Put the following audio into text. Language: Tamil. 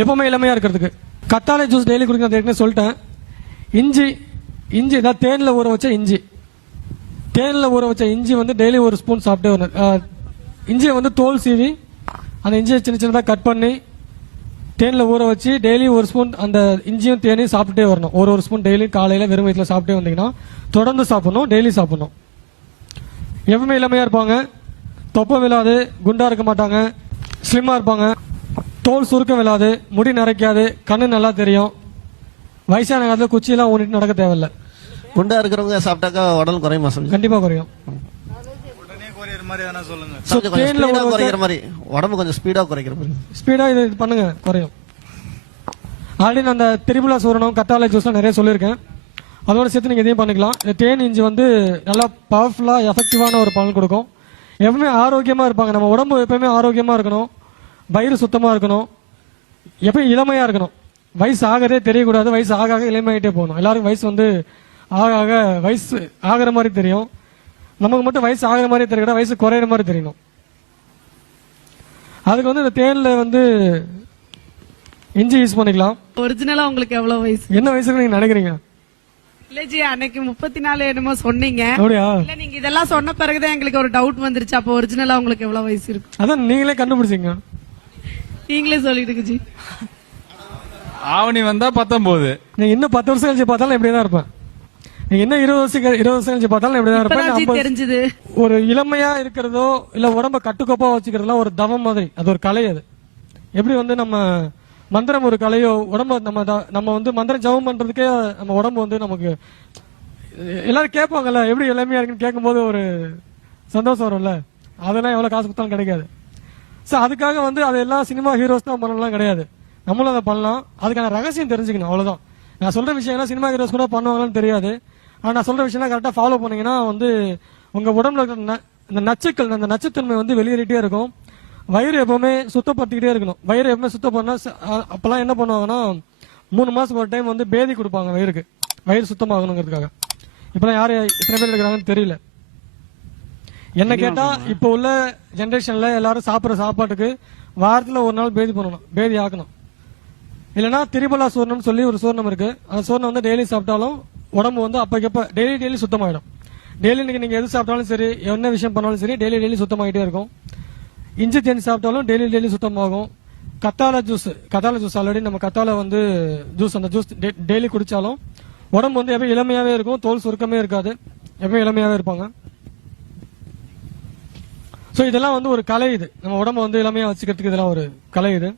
எப்பவுமே இளமையா இருக்கிறதுக்கு. கத்தாழை ஜூஸ் டெய்லி குடிக்கணும் ஏற்கனவே சொல்லிட்டேன். இஞ்சி ஏதாவது தேனில் ஊற வச்ச இஞ்சி, தேனில் ஊற வச்ச இஞ்சி வந்து டெய்லி ஒரு ஸ்பூன் சாப்பிட்டே வரணும். இஞ்சியை வந்து தோல் சீவி அந்த இஞ்சியை சின்ன சின்னதாக கட் பண்ணி தேனில் ஊற வச்சு டெய்லி ஒரு ஸ்பூன் அந்த இஞ்சியும் தேனையும் சாப்பிட்டே வரணும். ஒரு ஸ்பூன் டெய்லி காலையில் வெறும் வயிற்றில் சாப்பிட்டே வந்தீங்கன்னா தொடர்ந்து சாப்பிடணும், டெய்லி சாப்பிடணும். எப்பவுமே இளமையாக இருப்பாங்க, தொப்பை விழாது, குண்டா இருக்க மாட்டாங்க, ஸ்லிம்மாக இருப்பாங்க, தோல் சுருக்கம் விழாது, முடி நரைக்காது, கண்ணு நல்லா தெரியும். வயசான காலத்தில் குச்சியெல்லாம் ஊனிட்டு நடக்க தேவையில்லை. குண்டா இருக்கிறவங்க சாப்பிட்டாக்கா உடல் குறையுமா? கண்டிப்பா குறையும். உடம்பு கொஞ்சம் ஸ்பீடா குறைக்கிற மாதிரி ஸ்பீடா இது பண்ணுங்க, குறையும். ஆல்ரெடி அந்த திரிபுலா சூரணம் கத்தாழை ஜூஸ்லாம் நிறைய சொல்லியிருக்கேன். அதோட சேர்த்து நீங்க இதையும் பண்ணிக்கலாம். இந்த தேன் இஞ்சி வந்து நல்லா பவர்ஃபுல்லா எஃபெக்டிவான ஒரு பலன் கொடுக்கும். எப்பவுமே ஆரோக்கியமா இருப்பாங்க. நம்ம உடம்பு எப்பவுமே ஆரோக்கியமா இருக்கணும், வயிறு சுத்தமா இருக்கணும், எப்பயும் இளமையா இருக்கணும். வயசு ஆகதே தெரியக்கூடாது, வயசு ஆக ஆக இளமையாயிட்டே போகணும். எல்லாருக்கும் வயசு வந்து ஆக ஆக வயசு ஆகிற மாதிரி தெரியும், நமக்கு மட்டும் வயசு ஆகிற மாதிரி தெரியக்கூடாது, வயசு குறையிற மாதிரி தெரியணும். அதுக்கு வந்து இந்த தேன்ல வந்து இஞ்சி யூஸ் பண்ணிக்கலாம். ஒரிஜினலா உங்களுக்கு எவ்வளவு வயசு? என்ன வயசுக்கு நீங்க நினைக்கிறீங்க? இல்ல ஜி, அன்னைக்கு 34 என்னமோ சொன்னீங்க. அப்படியா? இல்ல நீங்க இதெல்லாம் சொன்ன பிறகுதான் எங்களுக்கு ஒரு டவுட் வந்துருச்சு. அப்போ ஒரிஜினலா உங்களுக்கு எவ்வளவு வயசு இருக்கு? அதான் நீங்களே கண்டுபிடிச்சீங்க. நீங்களே சொல்லிடுங்க ஜி. ஆவணி வந்தா 19. நீங்க இன்னும் 10 வருஷம் கழிச்சு பார்த்தாலும் இப்படிதான் இருப்பேன். நீங்க என்ன 20 வருஷம் கழிச்சு பார்த்தாலும் இப்படிதான் இருப்பேன். தெரிஞ்சது ஒரு இளமையா இருக்கிறதோ இல்ல உடம்ப கட்டுக்கோப்பா வச்சுக்கிறதுலாம் ஒரு தவம் மாதிரி, அது ஒரு கலை. அது எப்படி வந்து நம்ம மந்திரம் ஒரு கலையோ, உடம்ப நம்ம வந்து மந்திரம் ஜபம் பண்றதுக்கே நம்ம உடம்பு வந்து நமக்கு எல்லாரும் கேட்பாங்கல்ல, எப்படி இளமையா இருக்குன்னு கேட்கும்போது ஒரு சந்தோஷம் வரும்ல, அதெல்லாம் எவ்வளவு காசு கொடுத்தாலும் கிடைக்காது. சோ அதுக்காக வந்து அதெல்லாம் சினிமா ஹீரோஸ் தான் பண்ணலாம் கிடையாது, நம்மளும் அதை பண்ணலாம். அதுக்கான ரகசியம் தெரிஞ்சுக்கணும், அவ்வளவுதான். நான் சொல்ற விஷயம்லாம் சினிமா ஹீரோஸ் கூட பண்ணுவாங்கன்னு தெரியாது. ஆனா நான் சொல்ற விஷயம் கரெக்டா ஃபாலோ பண்ணீங்கன்னா வந்து உங்க உடம்புல இருக்கிற இந்த நச்சுக்கள், அந்த நச்சுத்தன்மை வந்து வெளியேறிட்டே இருக்கும். வயிறு எப்பவுமே சுத்தப்படுத்திக்கிட்டே இருக்கணும். வயிறு எப்பவுமே சுத்தம் பண்ணா அப்பெல்லாம் என்ன பண்ணுவாங்கன்னா 3 மாசத்துக்கு ஒரு டைம் வந்து பேதி கொடுப்பாங்க வயிறுக்கு, வயிறு சுத்தமாகணுங்கிறதுக்காக. இப்பெல்லாம் யாரு எத்தனை பேர் இருக்கிறாங்கன்னு தெரியல. என்ன கேட்டா இப்ப உள்ள ஜெனரேஷன்ல எல்லாரும் சாப்பிடுற சாப்பாட்டுக்கு வாரத்துல ஒரு நாள் பேதி பண்ணணும், பேதி ஆக்கணும். இல்லைன்னா திரிபலா சூர்ணம் சொல்லி ஒரு சூர்ணம் இருக்கு. அந்த சூர்ணம் வந்து டெய்லி சாப்பிட்டாலும் உடம்பு வந்து அப்பக்கப்ப டெய்லி சுத்தமாயிடும். டெய்லி நீங்க எது சாப்பிட்டாலும் சரி, என்ன விஷயம் பண்ணாலும் சரி, டெய்லி சுத்தமாயிட்டே இருக்கும். இஞ்சி தேனி சாப்பிட்டாலும் டெய்லி சுத்தமாகும். கத்தாழை ஜூஸ் ஆல்ரெடி நம்ம கத்தாழை வந்து ஜூஸ், அந்த ஜூஸ் டெய்லி குடிச்சாலும் உடம்பு வந்து எப்பயும் இளமையாவே இருக்கும், தோல் சுருக்கமே இருக்காது, எப்பயும் இளமையாவே இருப்பாங்க. சோ இதெல்லாம் வந்து ஒரு கலை. இது நம்ம உடம்பு வந்து இளமையா வச்சுக்கிறதுக்கு இதெல்லாம் ஒரு கலை. இது